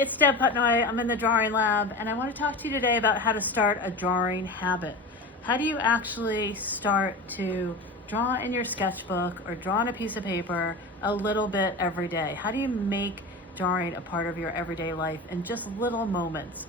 it's Deb Putnoy. I'm in the drawing lab, and I want to talk to you today about how to start a drawing habit. How do you actually start to draw in your sketchbook or draw on a piece of paper a little bit every day? How do you make drawing a part of your everyday life in just little moments?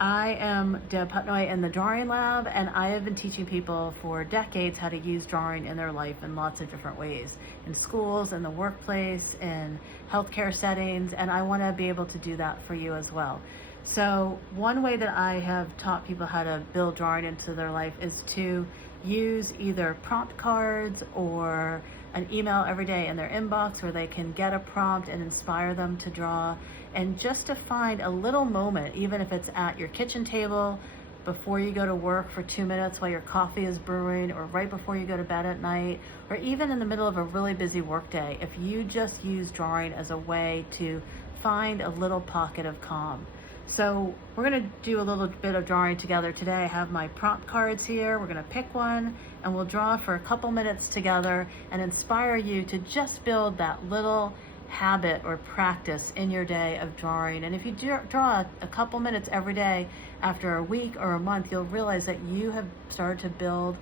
I am Deb Putnoy in the drawing lab, and I have been teaching people for decades how to use drawing in their life in lots of different ways, in schools, in the workplace, in healthcare settings, and I want to be able to do that for you as well. So one way that I have taught people how to build drawing into their life is to use either prompt cards or an email every day in their inbox where they can get a prompt and inspire them to draw, and just to find a little moment, even if it's at your kitchen table before you go to work for 2 minutes while your coffee is brewing, or right before you go to bed at night, or even in the middle of a really busy workday, if you just use drawing as a way to find a little pocket of calm. So we're going to do a little bit of drawing together today. I have my prompt cards here. We're going to pick one and we'll draw for a couple minutes together and inspire you to just build that little habit or practice in your day of drawing. And if you draw a couple minutes every day, after a week or a month, you'll realize that you have started to build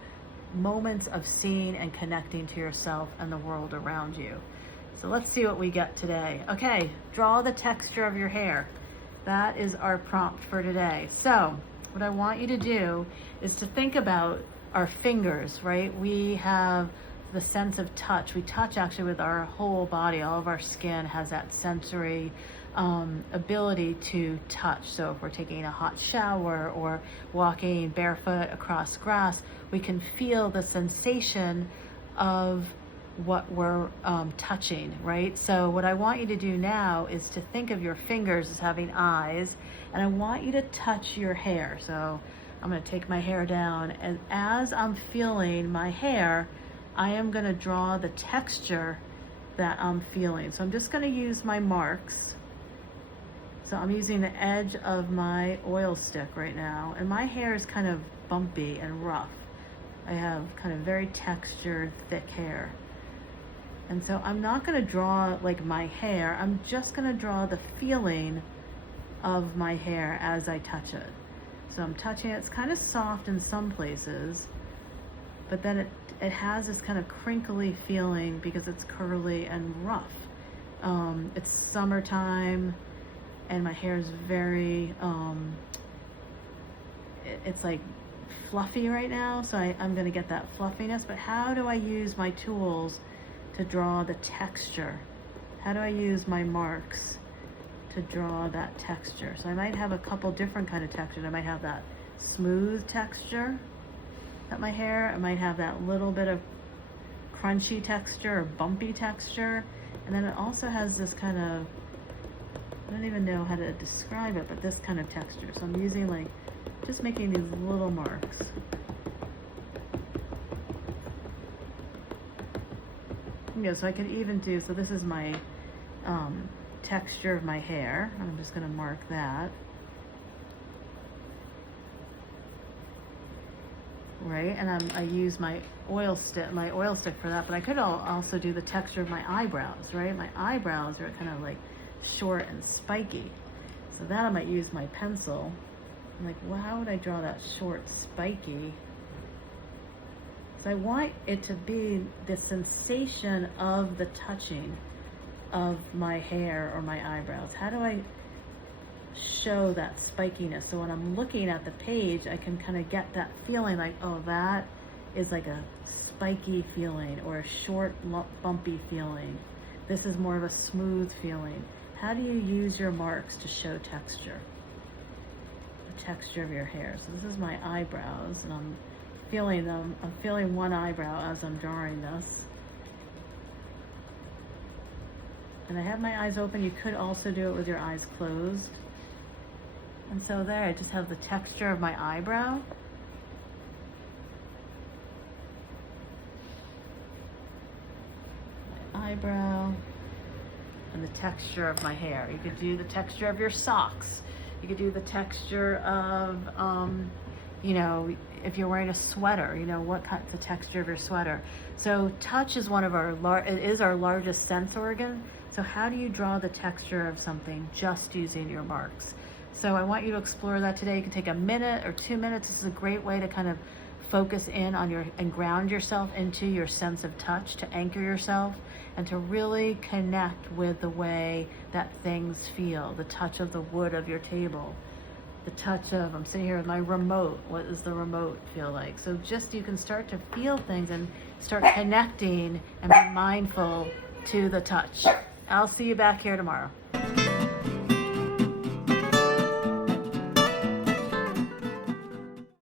moments of seeing and connecting to yourself and the world around you. So let's see what we get today. Okay, draw the texture of your hair. That is our prompt for today. So what I want you to do is to think about our fingers, right? We have the sense of touch. We touch actually with our whole body. All of our skin has that sensory ability to touch. So if we're taking a hot shower or walking barefoot across grass, we can feel the sensation of what we're touching, right? So what I want you to do now is to think of your fingers as having eyes, and I want you to touch your hair. So I'm going to take my hair down, and as I'm feeling my hair, I am going to draw the texture that I'm feeling. So I'm just going to use my marks. So I'm using the edge of my oil stick right now, and my hair is kind of bumpy and rough. I have kind of very textured, thick hair. And so I'm not going to draw like my hair, I'm just going to draw the feeling of my hair as I touch it. So I'm touching it, it's kind of soft in some places, but then it has this kind of crinkly feeling because it's curly and rough. It's summertime and my hair is very, it's like fluffy right now, so I'm going to get that fluffiness. But how do I use my tools to draw the texture? How do I use my marks to draw that texture? So I might have a couple different kind of textures. I might have that smooth texture at my hair. I might have that little bit of crunchy texture or bumpy texture. And then it also has this kind of, I don't even know how to describe it, but this kind of texture. So I'm using like, just making these little marks. Yeah, so I could even do, so this is my texture of my hair. I'm just going to mark that. Right, and I use my oil stick for that, but I could also do the texture of my eyebrows, right? My eyebrows are kind of like short and spiky. So that I might use my pencil. I'm like, well, how would I draw that short, spiky? So I want it to be the sensation of the touching of my hair or my eyebrows. How do I show that spikiness? So when I'm looking at the page, I can kind of get that feeling like, oh, that is like a spiky feeling or a short, bumpy feeling. This is more of a smooth feeling. How do you use your marks to show texture? The texture of your hair. So this is my eyebrows, and I'm feeling them. I'm feeling one eyebrow as I'm drawing this. And I have my eyes open. You could also do it with your eyes closed. And so there, I just have the texture of my eyebrow. My eyebrow. And the texture of my hair. You could do the texture of your socks. You could do the texture of You know, if you're wearing a sweater, you know, what kind, the texture of your sweater. So touch is one of our, it is our largest sense organ. So how do you draw the texture of something just using your marks? So I want you to explore that today. You can take a minute or 2 minutes. This is a great way to kind of focus in on your, and ground yourself into your sense of touch, to anchor yourself and to really connect with the way that things feel, the touch of the wood of your table, the touch of, I'm sitting here with my remote, what does the remote feel like? So just, you can start to feel things and start connecting and be mindful to the touch. I'll see you back here tomorrow.